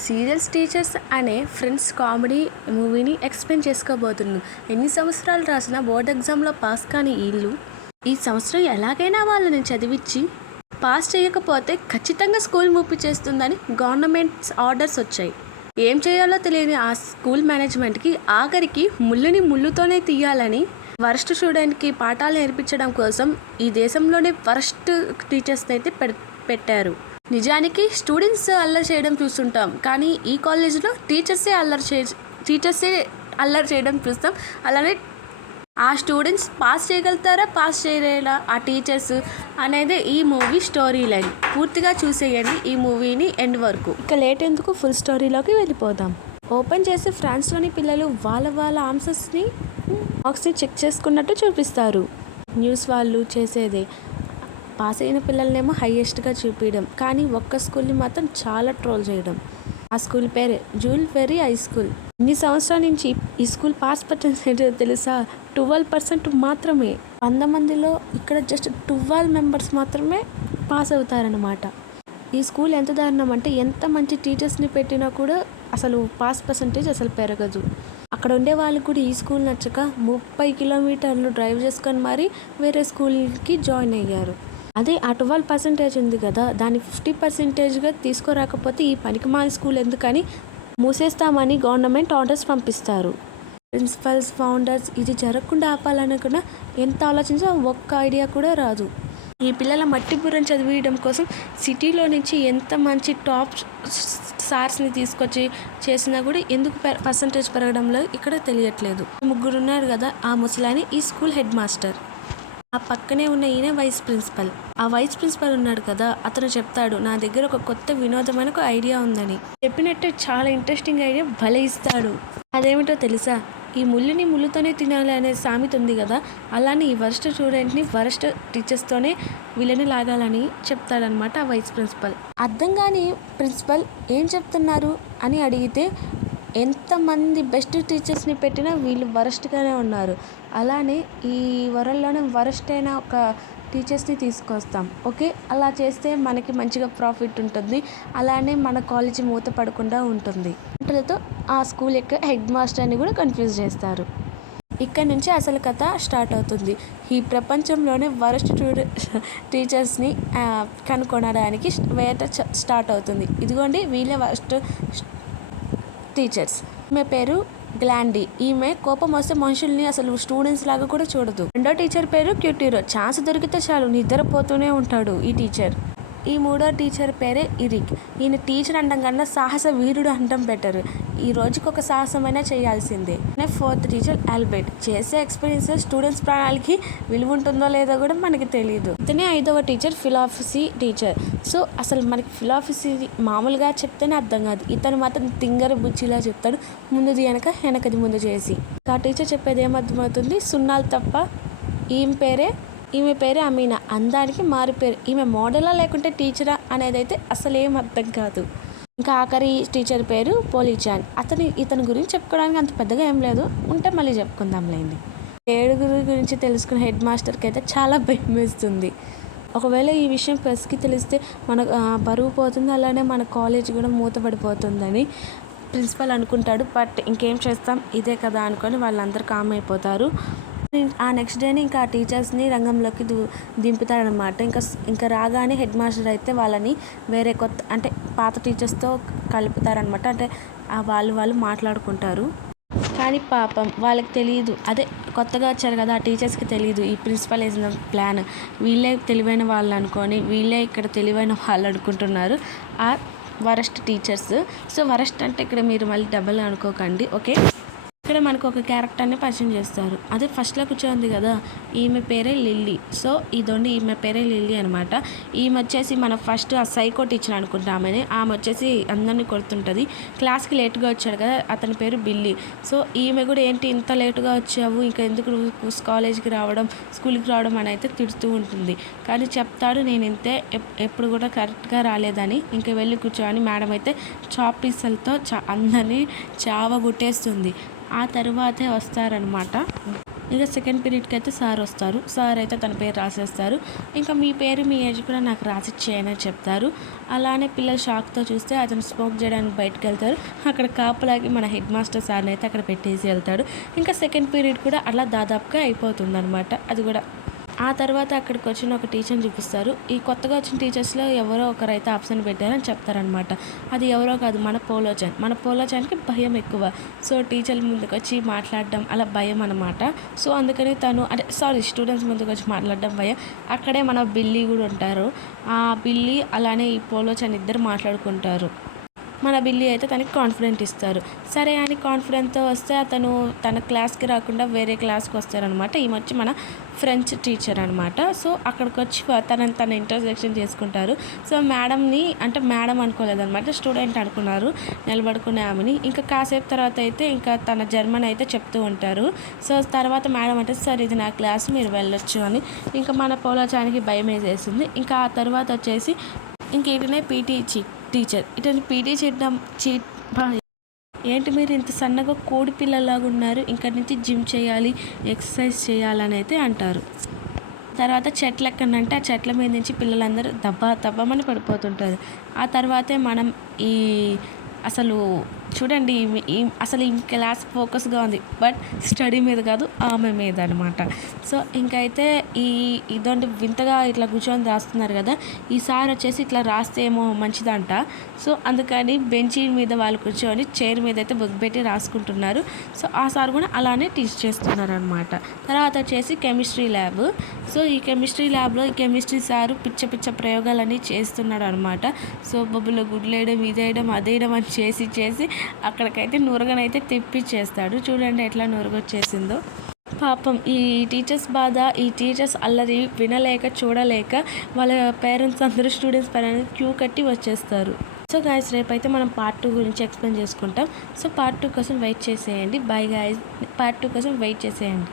Serials teachers అనే friends comedy మూవీని explain చేసుకోబోతున్నాను. ఎన్ని సంవత్సరాలు రాసినా బోర్డ్ ఎగ్జామ్లో పాస్ కాని వీళ్ళు ఈ సంవత్సరం ఎలాగైనా వాళ్ళని చదివించి పాస్ చేయకపోతే ఖచ్చితంగా స్కూల్ మూపి చేస్తుందని గవర్నమెంట్ ఆర్డర్స్ వచ్చాయి. ఏం చేయాలో తెలియని ఆ స్కూల్ మేనేజ్మెంట్కి ఆఖరికి ముళ్ళుని ముళ్ళుతోనే తీయాలని వరస్ట్ స్టూడెంట్కి పాఠాలు నేర్పించడం కోసం ఈ దేశంలోనే వరస్ట్ టీచర్స్ అయితే పెట్టారు. నిజానికి స్టూడెంట్స్ అల్లరి చేయడం చూస్తుంటాం, కానీ ఈ కాలేజ్లో టీచర్సే అల్లరి చేయడం చూస్తాం. అలానే ఆ స్టూడెంట్స్ పాస్ చేయగలుగుతారా, పాస్ చేయలేరా ఆ టీచర్స్ అనేది ఈ మూవీ స్టోరీ లైన్. పూర్తిగా చూసేయండి ఈ మూవీని ఎండ్ వరకు. ఇక లేట్ ఎందుకు, ఫుల్ స్టోరీలోకి వెళ్ళిపోదాం. ఓపెన్ చేసి ఫ్రాన్స్లోని పిల్లలు వాళ్ళ ఆన్సర్స్ని మార్క్స్ని చెక్ చేసుకున్నట్టు చూపిస్తారు. న్యూస్ వాళ్ళు చేసేదే. పాస్ అయిన పిల్లలనేమో హైయెస్ట్గా చూపించడం, కానీ ఒక్క స్కూల్ని మాత్రం చాలా ట్రోల్ చేయడం. ఆ స్కూల్ పేరే జూల్ వెరీ హై స్కూల్. ఇన్ని సంవత్సరాల నుంచి ఈ స్కూల్ పాస్ పర్సెంటేజ్ తెలుసా? 12% మాత్రమే. 100 మందిలో ఇక్కడ జస్ట్ 12 మెంబర్స్ మాత్రమే పాస్ అవుతారనమాట. ఈ స్కూల్ ఎంత దారుణం అంటే, ఎంత మంచి టీచర్స్ని పెట్టినా కూడా అసలు పాస్ పర్సెంటేజ్ అసలు పెరగదు. అక్కడ ఉండే వాళ్ళకి కూడా ఈ స్కూల్ నచ్చక 30 కిలోమీటర్లు డ్రైవ్ చేసుకొని మరీ వేరే స్కూల్కి జాయిన్ అయ్యారు. అదే ఆ 12% ఉంది కదా, దాన్ని 50%గా తీసుకురాకపోతే ఈ పనికిమాల స్కూల్ ఎందుకని మూసేస్తామని గవర్నమెంట్ ఆర్డర్స్ పంపిస్తారు. ప్రిన్సిపల్స్, ఫౌండర్స్ ఇది జరగకుండా ఆపాలనుకున్నా ఎంత ఆలోచించినా ఒక్క ఐడియా కూడా రాదు. ఈ పిల్లల మట్టి బుర్రని చదివించడం కోసం సిటీలో నుంచి ఎంత మంచి టాప్ సార్స్ని తీసుకొచ్చి చేసినా కూడా ఎందుకు పర్సంటేజ్ పెరగడంలో ఇక్కడ తెలియట్లేదు. 3 ఉన్నారు కదా, ఆ ముసలాయన ఈ స్కూల్ హెడ్ మాస్టర్. ఆ పక్కనే ఉన్న ఈయన వైస్ ప్రిన్సిపల్. ఆ వైస్ ప్రిన్సిపల్ ఉన్నాడు కదా, అతను చెప్తాడు నా దగ్గర ఒక కొత్త వినోదమైన ఒక ఐడియా ఉందని. చెప్పినట్టు చాలా ఇంట్రెస్టింగ్ ఐడియా భలే ఇస్తాడు. అదేమిటో తెలుసా? ఈ ముళ్ళుని ముళ్ళుతోనే తినాలి అనే సామెత ఉంది కదా, అలానే ఈ వరస్ట్ స్టూడెంట్ని వరస్ట్ టీచర్స్తోనే వీళ్ళని లాగాలని చెప్తాడనమాట ఆ వైస్ ప్రిన్సిపల్. అర్థం కాని ప్రిన్సిపల్ ఏం చెప్తున్నారు అని అడిగితే, ఎంతమంది బెస్ట్ టీచర్స్ని పెట్టినా వీళ్ళు వరస్ట్గానే ఉన్నారు, అలానే ఈ వరల్డ్లోనే వరస్ట్ అయిన ఒక టీచర్స్ని తీసుకొస్తాం, ఓకే అలా చేస్తే మనకి మంచిగా ప్రాఫిట్ ఉంటుంది, అలానే మన కాలేజీ మూత పడకుండా ఉంటుంది అంటలతో ఆ స్కూల్ యొక్క హెడ్ మాస్టర్ని కూడా కన్ఫ్యూజ్ చేస్తారు. ఇక్కడ నుంచి అసలు కథ స్టార్ట్ అవుతుంది. ఈ ప్రపంచంలోనే వరస్ట్ టీచర్స్ని కనుక్కోవడానికి వేట స్టార్ట్ అవుతుంది. ఇదిగోండి వీళ్ళే వరస్ట్ టీచర్స్. ఈమె పేరు గ్లాండీ. ఈమె కోపం వస్తే మనుషుల్ని అసలు స్టూడెంట్స్ లాగా కూడా చూడదు. రెండో టీచర్ పేరు క్యూటీరో. ఛాన్స్ దొరికితే చాలు నిద్రపోతూనే ఉంటాడు ఈ టీచర్. ఈ మూడో టీచర్ పేరే ఇరిక్. ఈయన టీచర్ అనడం కన్నా సాహస వీరుడు అనడం బెటర్. ఈ రోజుకి ఒక సాహసమైనా చేయాల్సిందే. Fourth teacher Albert. చేసే ఎక్స్పీరియన్స్ స్టూడెంట్స్ ప్రాణాలకి విలువ ఉంటుందో లేదో కూడా మనకి తెలియదు. ఇతనే 5వ టీచర్ ఫిలాసఫీ టీచర్. సో అసలు మనకి ఫిలాసఫీ మామూలుగా చెప్తేనే అర్థం కాదు, ఇతను మాత్రం తింగర బుచ్చిలా చెప్తాడు, ముందుది వెనకది ముందు చేసి. ఆ టీచర్ చెప్పేది ఏమర్థమవుతుంది? సున్నాలు తప్ప. ఈమె పేరే అమీనా. అందానికి మారు పేరు. ఈమె మోడలా లేకుంటే టీచరా అనేది అయితే అసలు ఏం అర్థం కాదు. ఇంకా ఆఖరి టీచర్ పేరు పోలీచాన్. ఇతని గురించి చెప్పుకోవడానికి అంత పెద్దగా ఏం లేదు, ఉంటే మళ్ళీ చెప్పుకుందాంలేండి. 7 గురించి తెలుసుకున్న హెడ్ మాస్టర్కి అయితే చాలా భయం వేస్తుంది. ఒకవేళ ఈ విషయం ప్రెస్కి తెలిస్తే మన బరువు పోతుంది, అలానే మన కాలేజ్ కూడా మూతపడిపోతుందని ప్రిన్సిపల్ అనుకుంటాడు. బట్ ఇంకేం చేస్తాం, ఇదే కదా అనుకొని వాళ్ళందరూ కామ్ అయిపోతారు. ఆ నెక్స్ట్ డేని ఇంకా ఆ టీచర్స్ని రంగంలోకి దింపుతాడనమాట. ఇంకా రాగానే హెడ్ మాస్టర్ అయితే వాళ్ళని వేరే కొత్త అంటే పాత టీచర్స్తో కలుపుతారనమాట. అంటే వాళ్ళు మాట్లాడుకుంటారు, కానీ పాపం వాళ్ళకి తెలియదు. అదే కొత్తగా వచ్చారు కదా ఆ టీచర్స్కి తెలియదు ఈ ప్రిన్సిపల్ వేసిన ప్లాన్. వీళ్ళే తెలివైన వాళ్ళు అనుకొని వీళ్ళే ఇక్కడ తెలివైన వాళ్ళు అనుకుంటున్నారు ఆ వరస్ట్ టీచర్స్. సో వరస్ట్ అంటే ఇక్కడ మీరు మళ్ళీ డబల్ అనుకోకండి, ఓకే. ఇక్కడ మనకు ఒక క్యారెక్టర్ని పరిచయం చేస్తారు. అదే ఫస్ట్లో కూర్చోంది కదా, ఈమె పేరే లిల్లీ. సో ఈమె పేరే లిల్లీ అనమాట. ఈమె వచ్చేసి మన ఫస్ట్ ఆ సైకో టీచర్ అనుకుంటామని, ఆమె వచ్చేసి అందరినీ కొడుతుంటుంది. క్లాస్కి లేట్గా వచ్చాడు కదా, అతని పేరు బిల్లీ. సో ఈమె కూడా ఏంటి ఇంత లేటుగా వచ్చావు, ఇంకా ఎందుకు కాలేజ్కి రావడం, స్కూల్కి రావడం అని అయితే తిడుతూ ఉంటుంది. కానీ చెప్తాడు నేను ఇంతే, ఎప్పుడు కూడా కరెక్ట్గా రాలేదని. ఇంకా వెళ్ళి కూర్చోని మేడం అయితే చాప్ పీసలతో అందరినీ చావగొట్టేస్తుంది. ఆ తర్వాతే వస్తారనమాట ఇంకా సెకండ్ పీరియడ్కి అయితే సార్ వస్తారు. సార్ అయితే తన పేరు రాసేస్తారు. ఇంకా మీ పేరు మీ ఏజ్ కూడా నాకు రాసిచ్చేయని చెప్తారు. అలానే పిల్లలు షాక్తో చూస్తే అతను స్మోక్ చేయడానికి బయటకు వెళ్తారు. అక్కడ కాపలాగి మన హెడ్ మాస్టర్ సార్ని అయితే అక్కడ పెట్టేసి వెళ్తాడు. ఇంకా సెకండ్ పీరియడ్ కూడా అలా దాదాపుగా అయిపోతుంది అనమాట. అది కూడా ఆ తర్వాత అక్కడికి వచ్చిన ఒక టీచర్ని చూపిస్తారు. ఈ కొత్తగా వచ్చిన టీచర్స్లో ఎవరో ఒకరైతే ఆప్షన్ పెట్టారని చెప్తారనమాట. అది ఎవరో కాదు, మన పోలోచాన్. మన పోలోచాన్కి భయం ఎక్కువ. సో టీచర్ల ముందుకు వచ్చి మాట్లాడడం అలా భయం అనమాట. సో అందుకని తను స్టూడెంట్స్ ముందుకు వచ్చి మాట్లాడడం భయం. అక్కడే మన బిల్లీ కూడా ఉంటారు. ఆ బిల్లీ అలానే ఈ పోలోచాన్ ఇద్దరు మాట్లాడుకుంటారు. మన బిల్లీ అయితే తనకి కాన్ఫిడెంట్ ఇస్తారు. సరే అని కాన్ఫిడెంట్తో వస్తే అతను తన క్లాస్కి రాకుండా వేరే క్లాస్కి వస్తారనమాట. ఈమె వచ్చి మన ఫ్రెంచ్ టీచర్ అనమాట. సో అక్కడికి వచ్చి తన ఇంట్రొడక్షన్ చేసుకుంటారు. సో మేడంని అంటే మేడం అనుకోలేదనమాట, స్టూడెంట్ అనుకున్నారు నిలబడుకునే ఆమెని. ఇంకా కాసేపు తర్వాత అయితే ఇంకా తన జర్మన్ అయితే చెప్తూ ఉంటారు. సో తర్వాత మేడం అంటే సార్ ఇది నా క్లాస్, మీరు వెళ్ళొచ్చు అని. ఇంకా మన పోలోచానికి భయం వేసేసింది. ఇంకా ఆ తర్వాత వచ్చేసి ఇంకేటనే పీటీ టీచర్ ఇతను పీటీ ఏంటి మీరు ఇంత సన్నగా కోడి పిల్లలాగా ఉన్నారు, ఇక్కడి నుంచి జిమ్ చేయాలి, ఎక్సర్సైజ్ చేయాలని అయితే అంటారు. తర్వాత చెట్లు ఎక్కడంటే ఆ చెట్ల మీద నుంచి పిల్లలందరూ దబ్బమని పడిపోతుంటారు. ఆ తర్వాతే మనం అసలు చూడండి అసలు ఈ క్లాస్ ఫోకస్గా ఉంది, బట్ స్టడీ మీద కాదు ఆమె మీద అనమాట. సో ఇంకైతే ఇదంటే వింతగా ఇట్లా కూర్చొని రాస్తున్నారు కదా, ఈసారి వచ్చేసి ఇట్లా రాస్తే ఏమో మంచిదంట. సో అందుకని బెంచీ మీద వాళ్ళు కూర్చొని చైర్ మీద అయితే బుక్ పెట్టి రాసుకుంటున్నారు. సో ఆ సార్ కూడా అలానే టీచ్ చేస్తున్నారు అనమాట. తర్వాత వచ్చేసి కెమిస్ట్రీ ల్యాబ్. సో ఈ కెమిస్ట్రీ ల్యాబ్లో ఈ కెమిస్ట్రీ సారు పిచ్చ ప్రయోగాలన్నీ చేస్తున్నాడు అనమాట. సో బొబ్బులో గుడ్లేయడం, ఇదేయడం, అదేయడం అని చేసి అక్కడికైతే నురగనైతే తెప్పించేస్తాడు. చూడండి ఎట్లా నురగొచ్చేసిందో. పాపం ఈ టీచర్స్ బాధ, ఈ టీచర్స్ అల్లరి వినలేక చూడలేక వాళ్ళ పేరెంట్స్ అందరూ స్టూడెంట్స్ పేరెంట్స్ క్యూ కట్టి వచ్చేస్తారు. సో గాయస్ రేపైతే మనం పార్ట్ 2 గురించి ఎక్స్ప్లెయిన్ చేసుకుంటాం. సో పార్ట్ 2 కోసం వెయిట్ చేసేయండి. బై గాయస్, పార్ట్ 2 కోసం వెయిట్ చేసేయండి.